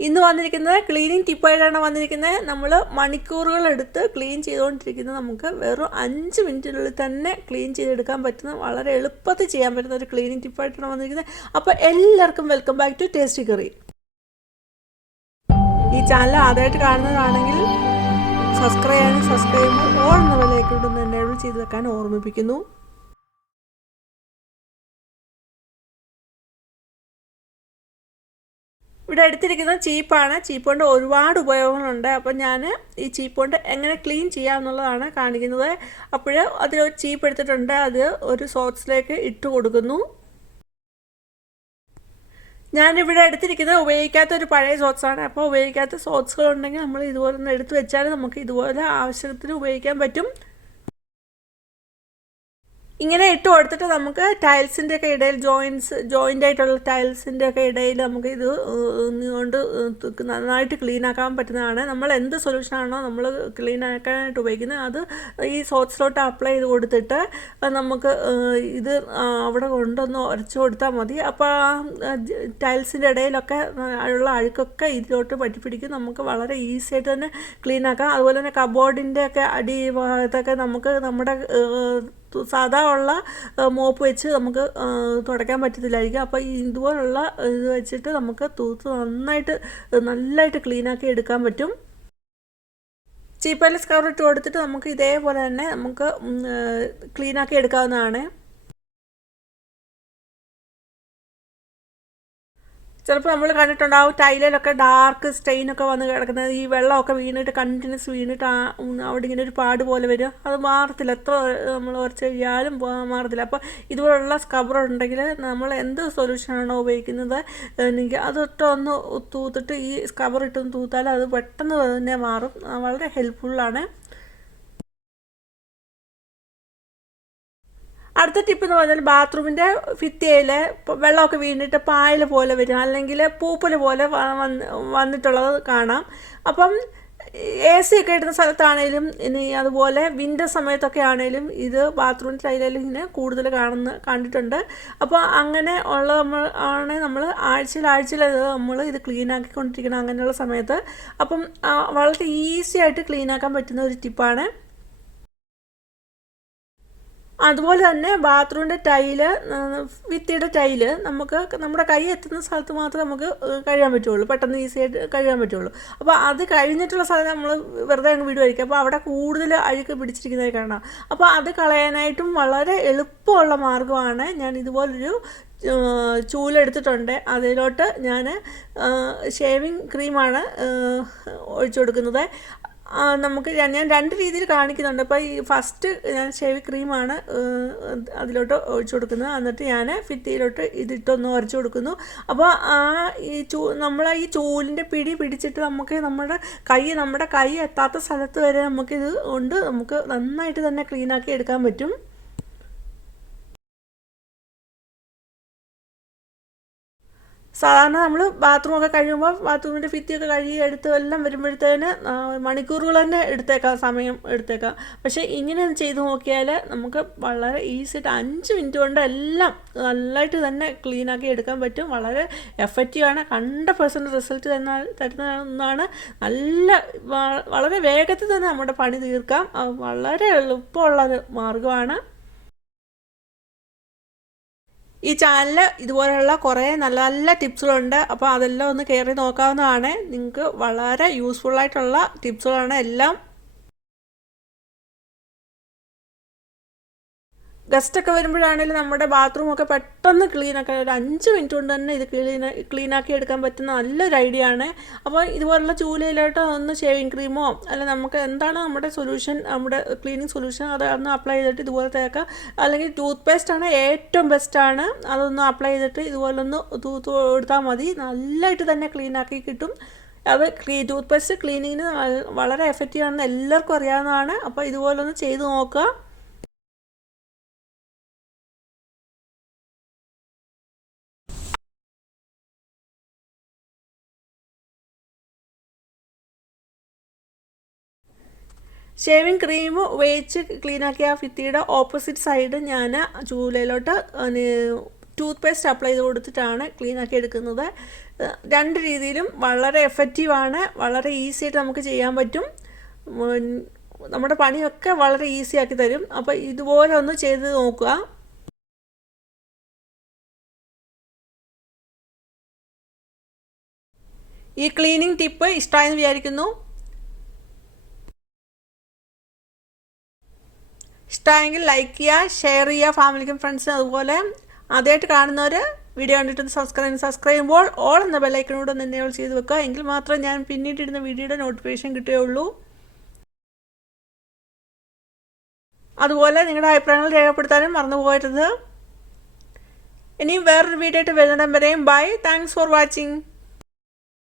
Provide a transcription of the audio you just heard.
ഇന്ന് വന്നിരിക്കുന്നത് ക്ലീനിങ് ടിപ്പായിട്ടാണ് വന്നിരിക്കുന്നത്. നമ്മൾ മണിക്കൂറുകളെടുത്ത് ക്ലീൻ ചെയ്തുകൊണ്ടിരിക്കുന്നത് നമുക്ക് വെറും 5 മിനിറ്റിനുള്ളിൽ തന്നെ ക്ലീൻ ചെയ്തെടുക്കാൻ പറ്റുന്ന വളരെ എളുപ്പത്തിൽ ചെയ്യാൻ പറ്റുന്ന ഒരു ക്ലീനിങ് ടിപ്പായിട്ടാണ് വന്നിരിക്കുന്നത്. അപ്പോൾ എല്ലാവർക്കും welcome back to tasty curry. ഈ ചാനൽ ആദ്യമായിട്ട് കാണുന്നതാണെങ്കിൽ സബ്സ്ക്രൈബ് ചെയ്യുമ്പോൾ ഓൾ എന്ന ബെല്ലൈക്കൺ എനേബിൾ ചെയ്ത് വെക്കാൻ ഓർമ്മിപ്പിക്കുന്നു. ഇവിടെ എടുത്തിരിക്കുന്നത് ചീപ്പാണ്. ചീപ്പ് കൊണ്ട് ഒരുപാട് ഉപയോഗങ്ങളുണ്ട്. അപ്പം ഞാൻ ഈ ചീപ്പ് കൊണ്ട് എങ്ങനെ ക്ലീൻ ചെയ്യാമെന്നുള്ളതാണ് കാണിക്കുന്നത്. അപ്പോൾ അതിലൊരു ചീപ്പ് എടുത്തിട്ടുണ്ട്, അത് ഒരു സോക്സിലേക്ക് ഇട്ട് കൊടുക്കുന്നു. ഞാനിവിടെ എടുത്തിരിക്കുന്നത് ഉപയോഗിക്കാത്ത ഒരു പഴയ സോക്സാണ്. അപ്പോൾ ഉപയോഗിക്കാത്ത സോക്സുകളുണ്ടെങ്കിൽ നമ്മൾ ഇതുപോലെ ഒന്ന് എടുത്ത് വെച്ചാൽ നമുക്ക് ഇതുപോലെ ആവശ്യത്തിന് ഉപയോഗിക്കാൻ പറ്റും. ഇങ്ങനെ ഇട്ട് കൊടുത്തിട്ട് നമുക്ക് ടൈൽസിൻ്റെ ഒക്കെ ഇടയിൽ ജോയിൻ്റ് ആയിട്ടുള്ള ടൈൽസിൻ്റെ ഒക്കെ ഇടയിൽ നമുക്ക് ഇത് കൊണ്ട് നന്നായിട്ട് ക്ലീൻ ആക്കാൻ പറ്റുന്നതാണ്. നമ്മൾ എന്ത് സൊല്യൂഷനാണോ നമ്മൾ ക്ലീൻ ആക്കാനായിട്ട് ഉപയോഗിക്കുന്നത് അത് ഈ സോക്സിലോട്ട് അപ്ലൈ ചെയ്ത് കൊടുത്തിട്ട് നമുക്ക് ഇത് അവിടെ കൊണ്ടൊന്ന് ഉരച്ച് കൊടുത്താൽ മതി. അപ്പോൾ ആ ടൈൽസിൻ്റെ ഇടയിലൊക്കെ ഉള്ള അഴുക്കൊക്കെ ഇതിലോട്ട് പറ്റിപ്പിടിക്കും. നമുക്ക് വളരെ ഈസി ആയിട്ട് തന്നെ ക്ലീൻ ആക്കാം. അതുപോലെ തന്നെ കബോർഡിൻ്റെ ഒക്കെ അടിഭാഗത്തൊക്കെ നമുക്ക് നമ്മുടെ സാധാ ഉള്ള മോപ്പ് വെച്ച് നമുക്ക് തുടയ്ക്കാൻ പറ്റത്തില്ലായിരിക്കും. അപ്പോൾ ഇതുപോലുള്ള ഇത് വെച്ചിട്ട് നമുക്ക് തൂത്ത് നല്ലതായിട്ട് ക്ലീനാക്കി എടുക്കാൻ പറ്റും. ചീപ്പ് കവർ ഇട്ട് കൊടുത്തിട്ട് നമുക്ക് ഇതേപോലെ തന്നെ നമുക്ക് ക്ലീനാക്കി എടുക്കാവുന്നതാണ്. ചിലപ്പോൾ നമ്മൾ കണ്ടിട്ടുണ്ടാവും ടൈലിലൊക്കെ ഡാർക്ക് സ്റ്റെയിനൊക്കെ വന്ന് കിടക്കുന്നത്, ഈ വെള്ളമൊക്കെ വീണിട്ട് കണ്ടിന്യൂസ് വീണിട്ട് അവിടെ ഇങ്ങനെ ഒരു പാട് പോലെ വരും. അത് മാറത്തില്ല, എത്ര നമ്മൾ ഉരച്ച് കഴിയാലും മാറത്തില്ല. അപ്പോൾ ഇതുപോലുള്ള സ്ക്രബ്ബർ ഉണ്ടെങ്കിൽ നമ്മൾ എന്ത് സൊല്യൂഷനാണോ ഉപയോഗിക്കുന്നത് അതൊട്ടൊന്ന് തൂത്തിട്ട് ഈ സ്ക്രബ്ബർ ഇട്ടൊന്ന് തൂത്താൽ അത് പെട്ടെന്ന് തന്നെ മാറും. വളരെ ഹെൽപ്ഫുള്ളാണ്. അടുത്ത ടിപ്പ് എന്ന് പറഞ്ഞാൽ ബാത്റൂമിൻ്റെ ഭിത്തിയിൽ വെള്ളമൊക്കെ വീണിട്ട് പായൽ പോലെ വരും, അല്ലെങ്കിൽ പൂപ്പൽ പോലെ വന്നിട്ടുള്ളത് കാണാം. അപ്പം AC ഒക്കെ ഇടുന്ന സ്ഥലത്താണേലും ഇനി അതുപോലെ വിൻ്റർ സമയത്തൊക്കെ ആണേലും ഇത് ബാത്റൂം ടൈലിൽ ഇങ്ങനെ കൂടുതൽ കണ്ടിട്ടുണ്ട്. അപ്പോൾ അങ്ങനെ ഉള്ള നമ്മൾ ആഴ്ചയിൽ നമ്മൾ ഇത് ക്ലീൻ ആക്കിക്കൊണ്ടിരിക്കണം അങ്ങനെയുള്ള സമയത്ത്. അപ്പം വളരെ ഈസി ആയിട്ട് ക്ലീൻ ആക്കാൻ പറ്റുന്ന ഒരു ടിപ്പാണ്. അതുപോലെ തന്നെ ബാത്റൂമിൻ്റെ ഭിത്തിയുടെ ടൈല് നമുക്ക് നമ്മുടെ കൈ എത്തുന്ന സ്ഥലത്ത് മാത്രമേ നമുക്ക് കഴുകാൻ പറ്റുള്ളൂ, പെട്ടെന്ന് ഈസി ആയിട്ട് കഴുകാൻ പറ്റുള്ളൂ. അപ്പോൾ അത് കഴിഞ്ഞിട്ടുള്ള സ്ഥലം നമ്മൾ വെറുതെ അങ്ങ് വിടുമായിരിക്കും. അപ്പോൾ അവിടെ കൂടുതൽ അഴുക്ക് പിടിച്ചിരിക്കുന്നതായി കാണാം. അപ്പോൾ അത് കളയാനായിട്ടും വളരെ എളുപ്പമുള്ള മാർഗ്ഗമാണ്. ഞാൻ ഇതുപോലൊരു ചൂലെടുത്തിട്ടുണ്ട്, അതിലോട്ട് ഞാൻ ഷേവിങ് ക്രീമാണ് ഒഴിച്ചു കൊടുക്കുന്നത്. നമുക്ക് ഞാൻ 2 രീതിയിൽ കാണിക്കുന്നുണ്ട്. അപ്പോൾ ഈ ഫസ്റ്റ് ഞാൻ ഷേവിങ് ക്രീമാണ് അതിലോട്ട് ഒഴിച്ചു കൊടുക്കുന്നത്. എന്നിട്ട് ഞാൻ ഭിത്തിയിലോട്ട് ഇതിട്ടൊന്ന് ഉരച്ചു കൊടുക്കുന്നു. അപ്പോൾ നമ്മൾ ഈ ചൂലിൻ്റെ പിടി പിടിച്ചിട്ട് നമ്മുടെ കൈ എത്താത്ത സ്ഥലത്ത് വരെ നമുക്കിത് കൊണ്ട് നമുക്ക് നന്നായിട്ട് തന്നെ ക്ലീനാക്കി എടുക്കാൻ പറ്റും. സാധാരണ നമ്മൾ ബാത്റൂമൊക്കെ കഴിയുമ്പോൾ ബാത്റൂമിൻ്റെ ഭിത്തിയൊക്കെ കഴുകി എടുത്ത് എല്ലാം വരുമ്പോഴത്തേന് മണിക്കൂറുകൾ തന്നെ സമയം എടുത്തേക്കാം. പക്ഷേ ഇങ്ങനെ ചെയ്ത് നോക്കിയാൽ നമുക്ക് വളരെ ഈസി ആയിട്ട് 5 മിനിറ്റ് കൊണ്ട് എല്ലാം നല്ലതായിട്ട് തന്നെ ക്ലീനാക്കി എടുക്കാൻ പറ്റും. വളരെ എഫക്റ്റീവാണ്, 100% റിസൾട്ട് തരുന്ന ഒന്നാണ്. വളരെ വേഗത്തിൽ തന്നെ നമ്മുടെ പണി തീർക്കാം. വളരെ എളുപ്പമുള്ളൊരു മാർഗ്ഗമാണ്. ഈ ചാനലിൽ ഇതുപോലെയുള്ള കുറേ നല്ല നല്ല ടിപ്സുകളുണ്ട്. അപ്പോൾ അതെല്ലാം ഒന്ന് കയറി നോക്കാവുന്നതാണ്. നിങ്ങൾക്ക് വളരെ യൂസ്ഫുള്ളായിട്ടുള്ള ടിപ്സുകളാണ് എല്ലാം. ഗസ്റ്റൊക്കെ വരുമ്പോഴാണെങ്കിലും നമ്മുടെ ബാത്റൂമൊക്കെ പെട്ടെന്ന് ക്ലീനാക്കാൻ ഒരു 5 മിനിറ്റ് കൊണ്ട് തന്നെ ഇത് ക്ലീനാക്കി എടുക്കാൻ പറ്റുന്ന നല്ലൊരു ഐഡിയ ആണ്. അപ്പോൾ ഇതുപോലുള്ള ചൂലയിലോട്ട് ഒന്ന് ഷേവിങ് ക്രീമോ അല്ല നമുക്ക് എന്താണ് നമ്മുടെ സൊല്യൂഷൻ, നമ്മുടെ ക്ലീനിങ് സൊല്യൂഷൻ അത് ഒന്ന് അപ്ലൈ ചെയ്തിട്ട് ഇതുപോലെ തേക്കാം. അല്ലെങ്കിൽ ടൂത്ത് പേസ്റ്റാണ് ഏറ്റവും ബെസ്റ്റാണ്, അതൊന്ന് അപ്ലൈ ചെയ്തിട്ട് ഇതുപോലൊന്ന് തൂത്ത് കൊടുത്താൽ മതി, നല്ലതായിട്ട് തന്നെ ക്ലീനാക്കി കിട്ടും. അത് ടൂത്ത് പേസ്റ്റ് ക്ലീനിങ്ങിന് വളരെ എഫക്റ്റീവാണെന്ന് എല്ലാവർക്കും അറിയാവുന്നതാണ്. അപ്പോൾ ഇതുപോലൊന്ന് ചെയ്ത് നോക്കുക. ഷേവിങ് ക്രീം ഉപയോഗിച്ച് ക്ലീനാക്കിയ ആ ഭിത്തിയുടെ ഓപ്പോസിറ്റ് സൈഡ് ഞാൻ ചൂലയിലോട്ട് ടൂത്ത് പേസ്റ്റ് അപ്ലൈ ചെയ്ത് കൊടുത്തിട്ടാണ് ക്ലീനാക്കി എടുക്കുന്നത്. രണ്ട് രീതിയിലും വളരെ എഫക്റ്റീവാണ്, വളരെ ഈസി ആയിട്ട് നമുക്ക് ചെയ്യാൻ പറ്റും. നമ്മുടെ പണിയൊക്കെ വളരെ ഈസി ആക്കി തരും. അപ്പോൾ ഇതുപോലെ ഒന്ന് ചെയ്ത് നോക്കുക. ഈ ക്ലീനിങ് ടിപ്പ് ഇഷ്ടമായെന്ന് വിചാരിക്കുന്നു. ഇഷ്ടമായെങ്കിൽ ലൈക്ക് ചെയ്യുക, ഷെയർ ചെയ്യുക ഫാമിലിക്കും ഫ്രണ്ട്സിനും. അതുപോലെ ആദ്യമായിട്ട് കാണുന്നവർ വീഡിയോ കണ്ടിട്ട് സബ്സ്ക്രൈബ് ചെയ്യുമ്പോൾ ഓൾ എന്ന ബെല്ലൈക്കനോട് ഒന്ന് എനേബിൾ ചെയ്ത് വെക്കുക. എങ്കിൽ മാത്രമേ ഞാൻ പിന്നീട് ഇടുന്ന വീഡിയോയുടെ നോട്ടിഫിക്കേഷൻ കിട്ടുകയുള്ളൂ. അതുപോലെ നിങ്ങളുടെ അഭിപ്രായങ്ങൾ രേഖപ്പെടുത്താനും മറന്നു പോകരുത്. ഇനിയും വേറൊരു വീഡിയോ ആയിട്ട് വരുന്നിടം വരെയും ബൈ. Thanks for watching.